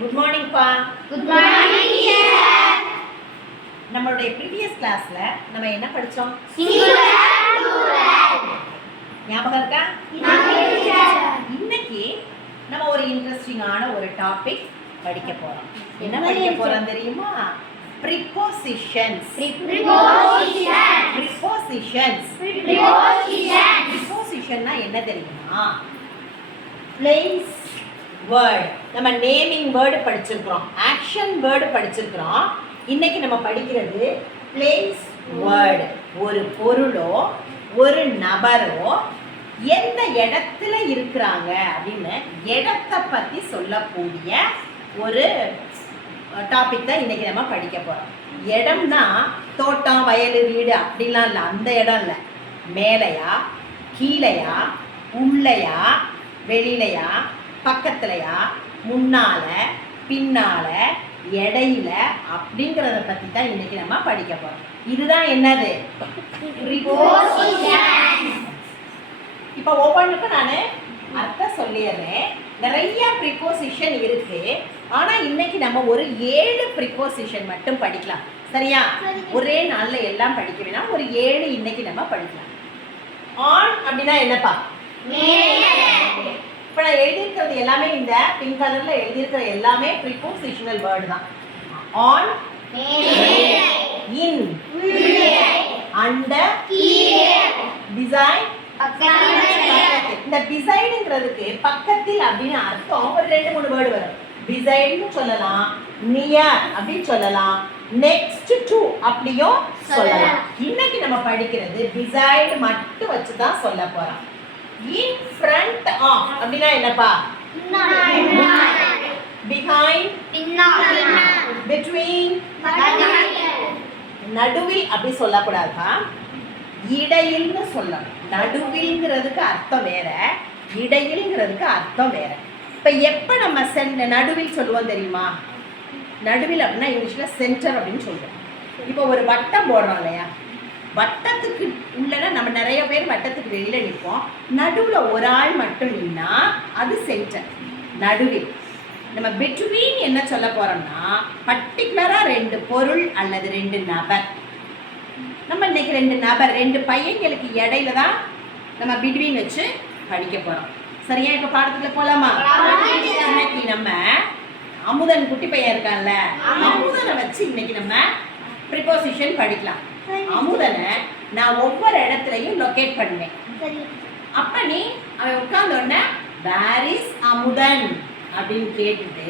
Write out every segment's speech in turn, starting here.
Good morning pa. Good morning teacher. நம்மளுடைய previous classல நம்ம என்ன படிச்சோம்? Singular plural. ஞாபகம் இருக்கா? teacher. இன்னைக்கு நம்ம ஒரு இன்ட்ரஸ்டிங்கான ஒரு டாபிக் படிக்க போறோம். என்ன படிக்க போறோம் தெரியுமா? Prepositions. Prepositionனா என்ன தெரியுமா? Place word. நம்ம நேமிங் வேர்டு படிச்சிருக்கிறோம், ஆக்ஷன் வேர்டு படிச்சிருக்கிறோம். இன்னைக்கு நம்ம படிக்கிறது பிளேஸ் வேர்டு. ஒரு பொருளோ ஒரு நபரோ எந்த இடத்துல இருக்கிறாங்க அப்படின்னு இடத்தை பற்றி சொல்லக்கூடிய ஒரு டாபிக் தான் இன்னைக்கு நம்ம படிக்க போகிறோம். இடம்னா தோட்டம், வயல், வீடு அப்படிலாம் இல்லை, அந்த இடம் இல்லை. மேலையா, கீழையா, உள்ளையா, வெளியிலையா, பக்கத்துலையா, முன்னால, பின்னால, இடையில அப்படிங்கிறத பற்றி தான் இன்னைக்கு நம்ம படிக்க போகிறோம். இதுதான் என்னது? இப்போ ஒவ்வொன்றுக்கும் நான் அர்த்தம் சொல்லிடுறேன். நிறைய ப்ரிப்போசிஷன் இருக்கு. ஆனால் இன்னைக்கு நம்ம ஒரு 7 ப்ரிப்போசிஷன் மட்டும் படிக்கலாம். சரியா? ஒரே நாளில் எல்லாம் படிக்க வேணாம், ஒரு 7 இன்னைக்கு நம்ம படிக்கலாம். ஆன் அப்படின்னா என்னப்பா? இப்போ நான் எழுதியிருக்கிறது எல்லாமே இந்த பிங்க் கலரில் எழுதியிருக்கிற எல்லாமே ப்ரிப்போசிஷனல் வேர்டு தான். On, in, under, design. இந்த டிசைனுங்கிறதுக்கு பக்கத்தில் அப்படின்னு அர்த்தம் ஒரு 2-3 வேர்டு வரும். டிசைன்னு சொல்லலாம், நியர் அப்படின்னு சொல்லலாம், நெக்ஸ்ட் டு அப்படியும் சொல்லலாம். இன்னைக்கு நம்ம படிக்கிறது டிசைன் மட்டும் வச்சு தான் சொல்ல போறோம். In front of அப்படின்னா என்னப்பா? Behind, between, நடுவில் அப்படி சொல்லக்கூடாதுப்பா, இடையில்னு சொல்லணும். நடுவில்ங்கிறதுக்கு அர்த்தம் வேற, இடையில்ங்கிறதுக்கு அர்த்தம் வேற. இப்போ எப்போ நம்ம நடுவில் சொல்லுவோம் தெரியுமா? நடுவில் அப்படின்னா இங்கிலீஷில் சென்டர் அப்படின்னு சொல்லுவோம். இப்போ ஒரு வட்டம் போடுறோம் இல்லையா, வட்டத்துக்கு உள்ளனா நம்ம நிறைய பேர் வட்டத்துக்கு வெளியில் நிற்போம். நடுவில் ஒரு ஆள் மட்டும் நின்னா அது சென்டர், நடுவில். நம்ம பிட்வீன் என்ன சொல்ல போகிறோம்னா பர்டிகுலராக 2 பொருள் அல்லது 2 நபர். நம்ம இன்னைக்கு 2 நபர், 2 பையன்களுக்கு இடையில தான் நம்ம பிட்வீன் வச்சு படிக்க போகிறோம். சரியா? இப்போ பாடத்துக்குள்ள போகலாமா? இன்னைக்கு நம்ம அமுதன் குட்டி பையன் இருக்கான்ல, அமுதனை வச்சு இன்னைக்கு நம்ம ப்ரிப்போசிஷன் படிக்கலாம். அமுதனை நான் ஒவ்வொரு இடத்துலையும் லொக்கேட் பண்ணுவேன். அப்ப நீ அவன் உட்கார்ந்த உடனே வேர் இஸ் அமுதன் அப்படின்னு கேட்டுட்டு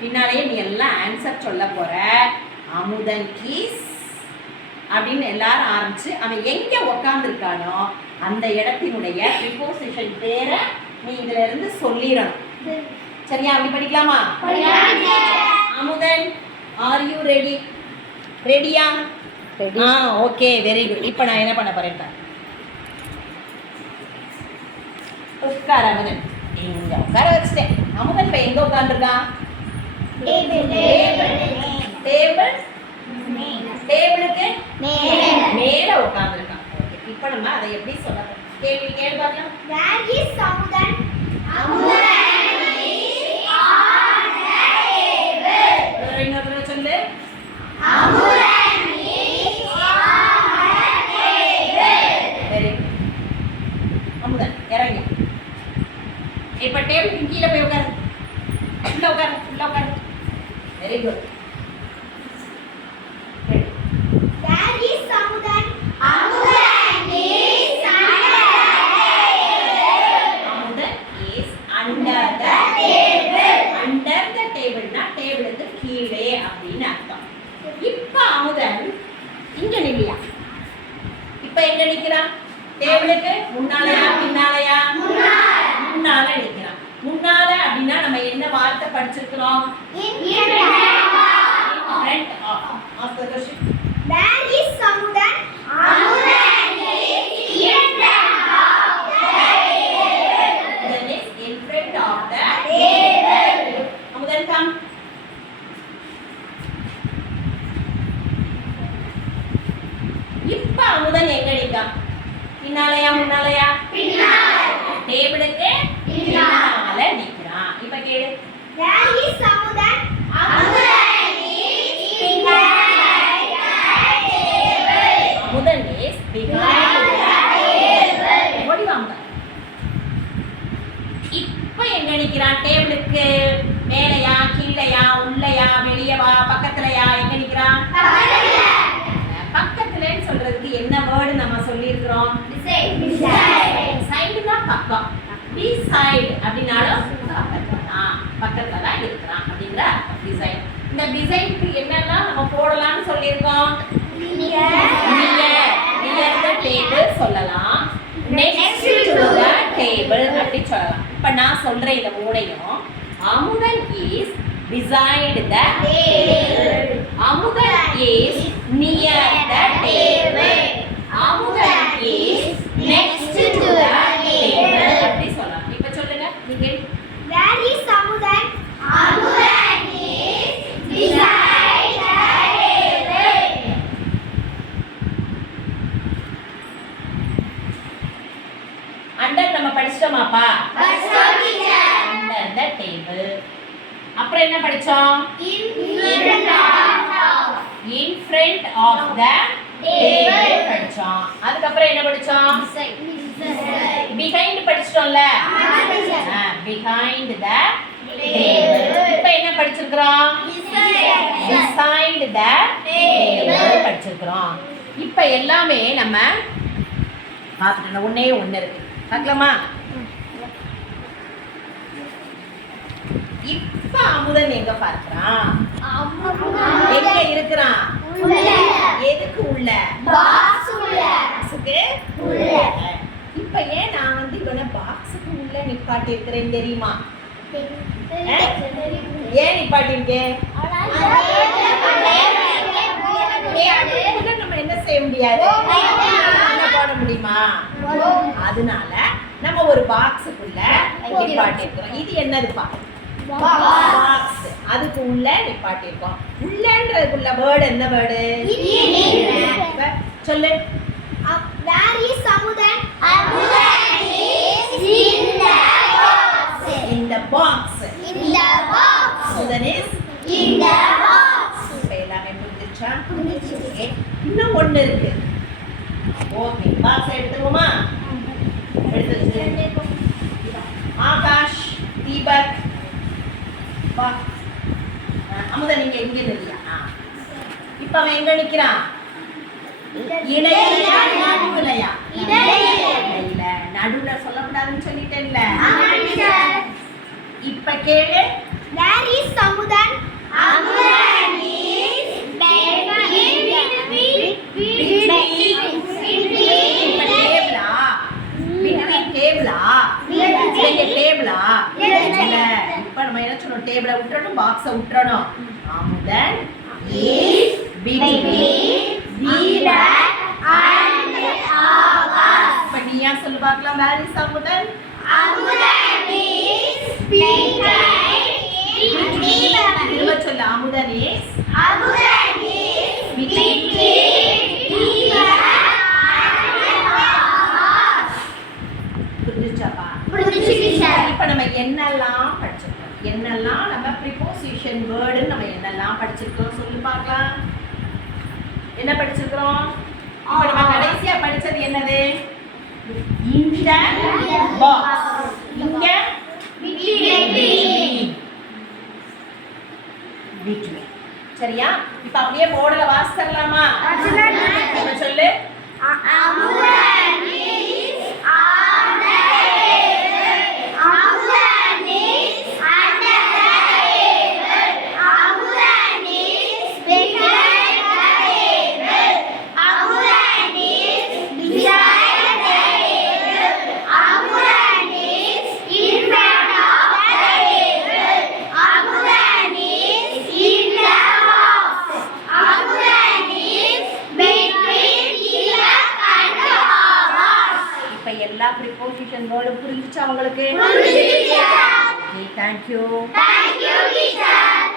பின்னாலேயே நீ எல்லாம் ஆன்சர் சொல்ல போற. அமுதன் இஸ் அப்படின்னு எல்லாரும் ஆரம்பிச்சு அவன் எங்க உட்கார்ந்துருக்கானோ அந்த இடத்தினுடைய ப்ரிப்போசிஷன் பேரை நீ இதுல இருந்து சொல்லிடணும். சரியா? அப்படி படிக்கலாமா? Amudhan, are you ready? ரெடியா? Okay, very good. இப்போ நான் என்ன பண்ண போறேன்? உட்கார அமுதன். இங்க உட்கார வச்சுட்டேன். அமுதன் இப்போ எங்க உட்காந்துருக்கான்? டேபிளுக்கு மேல உட்காந்துருக்கான். ஓகே, இப்போ நம்ம அதை எப்படி சொல்ல? கேள்வி கேட்டு பார்க்கலாம். Where is Amudan? Amudan is on the table. இன்னொரு சொல்லு. Amudan is on the table. Very good. Amudhan இறங்கி இப்போ டேபிள் கீழே போய் உட்காரு. உள்ள உட்காரு. Very good. Where is Amudan? Amudan is under the table. Under the table னா டேபிளுக்கு கீழே அப்படின்னு அர்த்தம். இப்போ அமுதன் இங்க நில்லையா? இப்போ எங்க நிக்கிறான்? டேபிளுக்கு முன்னாலயா பின்னாலயா? முன்னால நிக்கிறான். முன்னால அப்படின்னா நம்ம என்ன வார்த்தை படிச்சிருக்கிறோம்? In front of. Ask the question. Where is Amudan? Amudan is in front of the table. Amudan is in front of the table. Amudan come. இப்ப அமுதன் எங்க நிக்கான்? பின்னாலயா முன்னாலயா? டேபிளுக்கு பின்னால நிக்கிறான். இப்ப கேளு. Where is Amudan? எங்க நிக்கிறான் டேபிளுக்கு மேலையா கீழையா உள்ளயா வெளியவா பக்கத்துலயா எங்க நிக்கிறான் பக்கத்துலன்னு சொல்றதுக்கு என்ன வேர்டு நம்ம சொல்லியிருக்கிறோம் சைடுனா பக்கம் beside அப்படினாலும் பக்கத்துல தான் இருக்கிறான் அப்படிங்கிற beside. இந்த beside-க்கு என்னெல்லாம் நம்ம போடலாம்னு சொல்லியிருக்கோம் near the table சொல்லலாம் next to the table அப்படி சொல்லலாம். இப்ப நான் சொல்றேன் இந்த மூணையும். Amudhan is beside the table. Amudhan is near the table. Amudhan is next to the table அப்படி சொல்லலாம். இப்ப சொல்லுங்க நீங்க. Where is Amudan? Amudan is beside the table. Under நம்ம படிச்சிட்டோமாப்பா? படிச்சோம் டீச்சர். Under the table. அப்புறம் என்ன படிச்சோம்? In front of. In front of the table படிச்சோம். அதுக்கப்புறம் என்ன படிச்சோம்? behind படிச்சிட்டோம்ல? behind the table. இப்போ என்ன படிச்சிருக்கோம்? beside the table படிச்சிருக்கோம். இப்போ எல்லாமே நம்ம பார்த்துட்டோம். ஒண்ணே ஒண்ணு இருக்கு. பார்க்கலாமா? இப்ப அமுதன் எங்க பார்க்கறான்? எங்க இருக்கிறான்? எதுக்கு உள்ள? பாக்ஸ் உள்ள. பாக்ஸுக்கு உள்ள. இப்ப ஏன் நான் வந்து இவனை பாக்ஸுக்கு உள்ள நிப்பாட்டி இருக்கிறேன் தெரியுமா? ஏன் நிப்பாட்டி இருக்கேன்? நம்ம என்ன செய்ய முடியாது? என்ன போட முடியுமா? அதனால நம்ம ஒரு பாக்ஸுக்குள்ள நிப்பாட்டி இருக்கிறோம். இது என்னதுப்பா? பாக்ஸ். அதுக்கு உள்ள நிப்பாட்டி இருக்கோம். உள்ளன்றதுக்குள்ள வேர்டு என்ன வேர்டு? சொல்லு. Where is Amudan? Amudan is in the box. In the box. In the box. Amudan is In the box. இப்ப எல்லாமே புரிஞ்சுச்சா? Okay. இன்னும் ஒண்ணு இருக்கு. ஓகே பாக்ஸ் எடுத்துக்கோமா? எடுத்து ஆகாஷ் தீபக் வா. அமுதன் நீங்க எங்க நில்லையா? இப்ப அவன் எங்க நிக்கிறான்? இடையில நடுவுலயா? இடையில நடுவுல சொல்லக்கூடாதுன்னு சொல்லிட்டேன்ல. இப்ப கேளு. Where is Amudan? Amudan is இப்ப நம்ம என்ன சொன்னோம்? டேபிள விட்டுறணும், பாக்ஸ விட்டுறணும். Amudhan is between Deepak and Akash. இப்ப நீயா சொல்லு பார்க்கலாம். Where is Amudhan? Amudan is behind Deepak. திரும்ப சொல்லு. Amudhan is Amudan is between Deepak and Akash. புரிஞ்சுச்சாப்பா? புரிஞ்சுச்சு சார். இப்ப நம்ம என்னெல்லாம் படிச்சிருக்கோம்? என்னெல்லாம் நம்ம ப்ரிபோசிஷன் வேர்டு நம்ம என்னெல்லாம் படிச்சிருக்கோம் சொல்லி பார்க்கலாம். என்ன படிச்சிருக்கோம்? இப்ப நம்ம கடைசியா படிச்சது என்னது? இந்த பாக்ஸ். இங்க between. சரியா? இப்ப அப்படியே போர்டுல வாசிச்சறலாமா? சொல்லு. Amudan is on the table. Amudan is under the table. Amudan is behind the table. Amudan is beside the table. Amudan is in front of the table. Amudan is in the box. Amudan is between Tilak and Abbas. இப்ப எல்லா preposition வேர்டும் புரிஞ்சுச்சா உங்களுக்கு? புரிஞ்சுச்சு. Okay, thank you. Thank you, teacher.